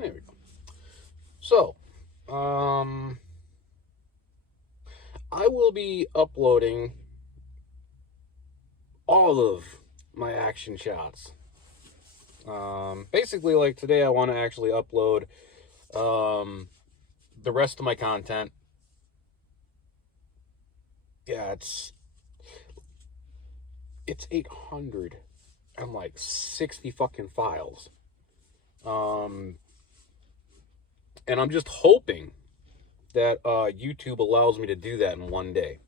There we go. So, I will be uploading all of my action shots. Basically, like today, I want to actually upload the rest of my content. Yeah, it's 860 fucking files. And I'm just hoping that YouTube allows me to do that in one day.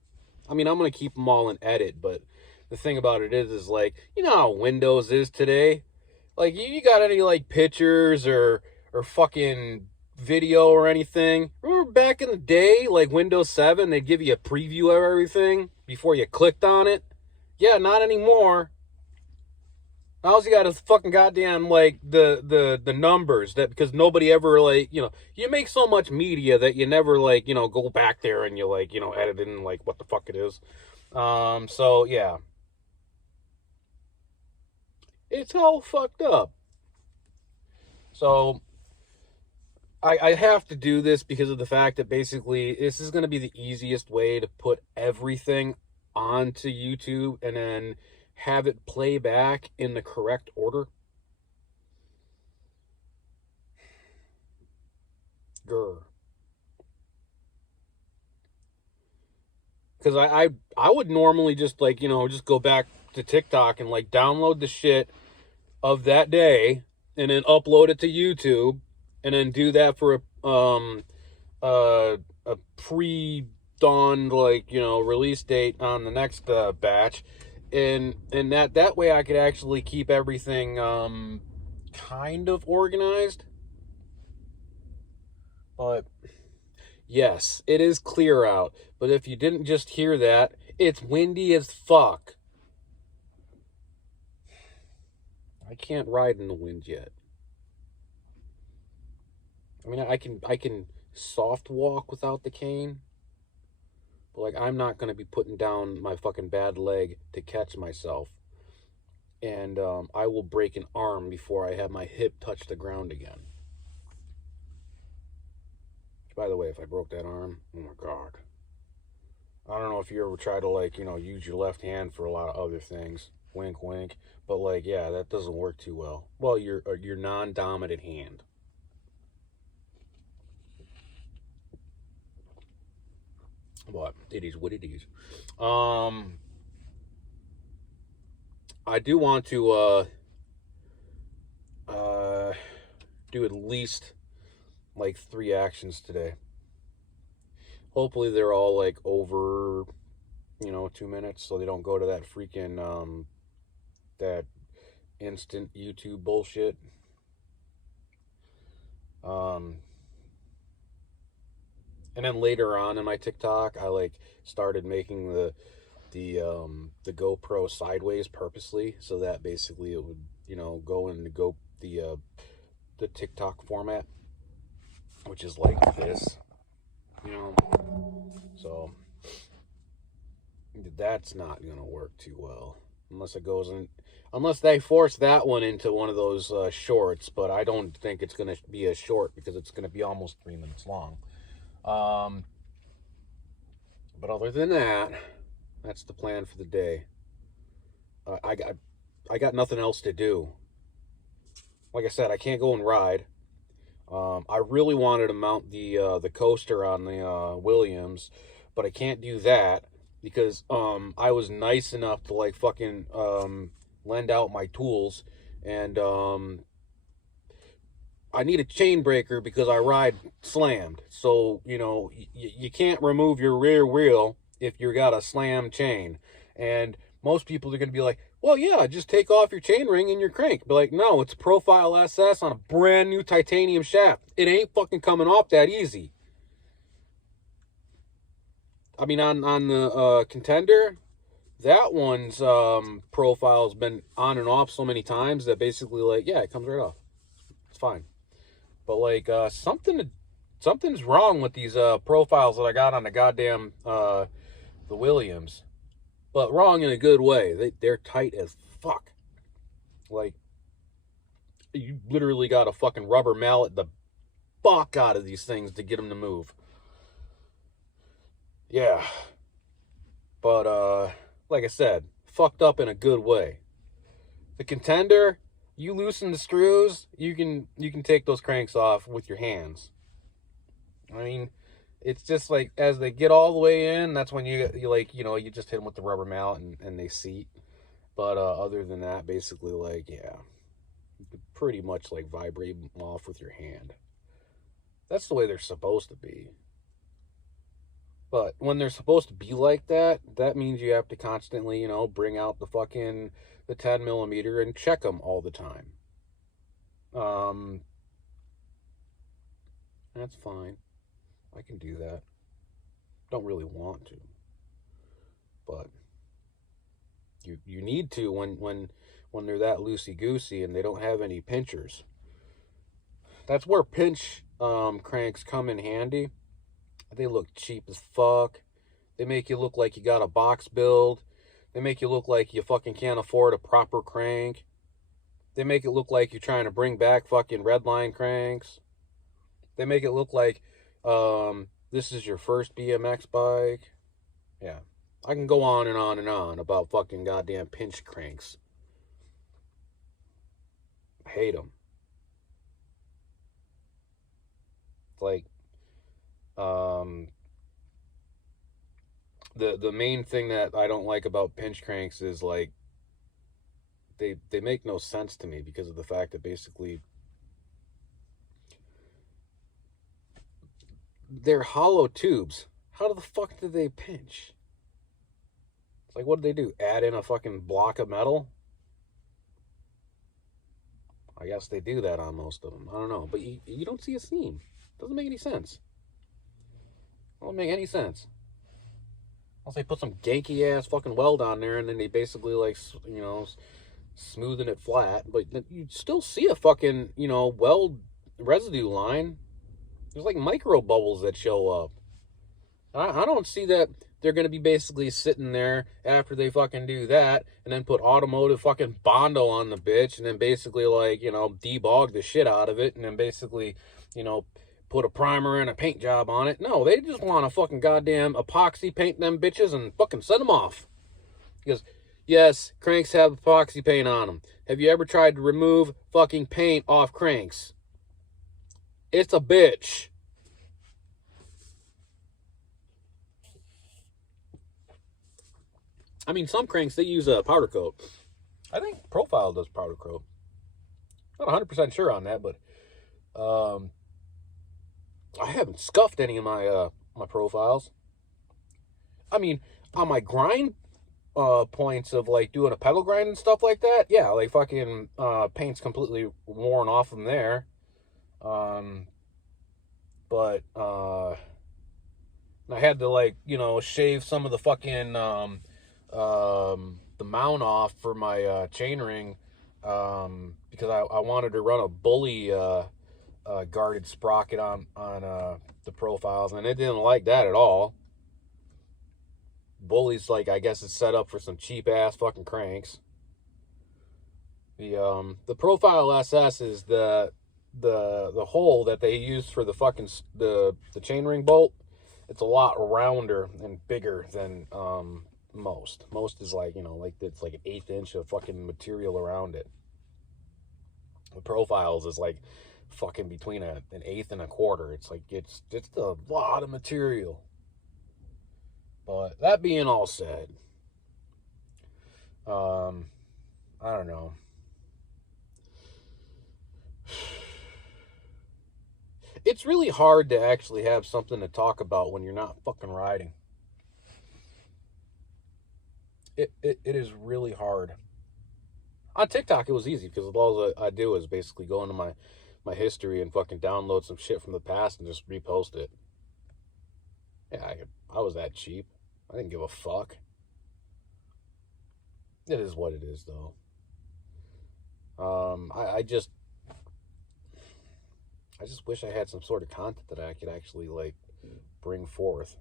I mean, I'm going to keep them all in edit, but the thing about it is like, you know how Windows is today? Like, you got any, like, pictures or fucking video or anything? Remember back in the day, like Windows 7, they'd give you a preview of everything before you clicked on it? Yeah, not anymore. Now you got a fucking goddamn, like, the numbers, that because nobody ever, like, you make so much media that you never, like, go back there and you, like, edit in, like, what the fuck it is. So, yeah. It's all fucked up. So, I have to do this because of the fact that basically this is going to be the easiest way to put everything onto YouTube and then have it play back in the correct order. Grr. Because I would normally just, like, just go back to TikTok and, like, download the shit of that day and then upload it to YouTube and then do that for a pre-dawned, like, release date on the next batch. And that way I could actually keep everything kind of organized. But yes, it is clear out. But if you didn't just hear that, it's windy as fuck. I can't ride in the wind yet. I mean, I can soft walk without the cane. But, like, I'm not going to be putting down my fucking bad leg to catch myself. And I will break an arm before I have my hip touch the ground again. By the way, if I broke that arm, oh my God. I don't know if you ever try to, like, use your left hand for a lot of other things. Wink, wink. But, like, yeah, that doesn't work too well. Well, your non-dominant hand. But it is what it is. I do want to do at least, like, 3 actions today. Hopefully they're all, like, over 2 minutes, so they don't go to that freaking that instant YouTube bullshit. And then later on in my TikTok, I, like, started making the GoPro sideways purposely, so that basically it would go in the TikTok format, which is like this, so that's not gonna work too well unless they force that one into one of those shorts. But I don't think it's gonna be a short because it's gonna be almost 3 minutes long. But other than that, that's the plan for the day. I got nothing else to do. Like I said, I can't go and ride. I really wanted to mount the coaster on the Williams, but I can't do that because I was nice enough to, like, fucking lend out my tools, and I need a chain breaker because I ride slammed. So, you can't remove your rear wheel if you got a slam chain. And most people are going to be like, well, yeah, just take off your chain ring and your crank. Be like, no, it's a Profile SS on a brand new titanium shaft. It ain't fucking coming off that easy. I mean, on the Contender, that one's profile has been on and off so many times that basically, like, yeah, it comes right off. It's fine. But, like, something's wrong with these profiles that I got on the goddamn the Williams. But wrong in a good way. They're tight as fuck. Like, you literally got a fucking rubber mallet fuck out of these things to get them to move. Yeah. But, like I said, fucked up in a good way. The Contender, you loosen the screws, you can take those cranks off with your hands. I mean, it's just like, as they get all the way in, that's when you like, you know, you just hit them with the rubber mallet and they seat. But other than that, basically, like, yeah, you could pretty much like vibrate them off with your hand. That's the way they're supposed to be. But when they're supposed to be like that, that means you have to constantly, you know, bring out the 10mm and check them all the time. That's fine. I can do that. Don't really want to, but you need to when they're that loosey goosey and they don't have any pinchers. That's where pinch cranks come in handy. They look cheap as fuck. They make you look like you got a box build. They make you look like you fucking can't afford a proper crank. They make it look like you're trying to bring back fucking redline cranks. They make it look like this is your first BMX bike. Yeah. I can go on and on and on about fucking goddamn pinch cranks. I hate them. It's like, the main thing that I don't like about pinch cranks is like they make no sense to me because of the fact that basically they're hollow tubes. How the fuck do they pinch? It's like, what do they do? Add in a fucking block of metal? I guess they do that on most of them. I don't know. But you don't see a seam. Doesn't make any sense. Doesn't make any sense. Unless they put some ganky ass fucking weld on there and then they basically, like, you know, smoothing it flat. But you still see a fucking, you know, weld residue line. There's like micro bubbles that show up. I don't see that they're going to be basically sitting there after they fucking do that and then put automotive fucking Bondo on the bitch and then basically, like, you know, debog the shit out of it and then basically, you know, put a primer and a paint job on it. No, they just want to fucking goddamn epoxy paint them bitches and fucking send them off. Because, yes, cranks have epoxy paint on them. Have you ever tried to remove fucking paint off cranks? It's a bitch. I mean, some cranks, they use a powder coat. I think Profile does powder coat. Not 100% sure on that, but I haven't scuffed any of my my Profiles. I mean, on my grind points of like doing a pedal grind and stuff like that, yeah, like fucking paint's completely worn off from there. But I had to, like, you know, shave some of the fucking the mount off for my chainring because I wanted to run a bully guarded sprocket on the Profiles, and it didn't like that at all. Bully's, like, I guess it's set up for some cheap ass fucking cranks. The Profile SS is the hole that they use for the fucking the chainring bolt. It's a lot rounder and bigger than most. Most is like, you know, like it's like an 1/8 inch of fucking material around it. The Profiles is like fucking between an 1/8 and a 1/4. It's like it's a lot of material. But that being all said, I don't know. It's really hard to actually have something to talk about when you're not fucking riding. It is really hard. On TikTok, it was easy because all I do is basically go into my history and fucking download some shit from the past and just repost it. Yeah, I was that cheap. I didn't give a fuck. It is what it is, though. I just wish I had some sort of content that I could actually, like, bring forth.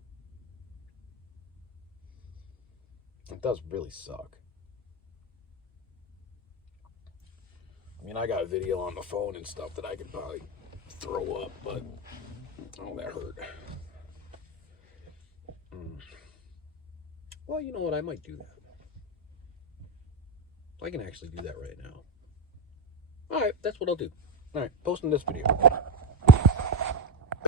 It does really suck. I mean, I got a video on the phone and stuff that I could probably throw up, but but oh, that hurt. Well, you know what? I might do that. I can actually do that right now. All right, that's what I'll do. All right, posting this video.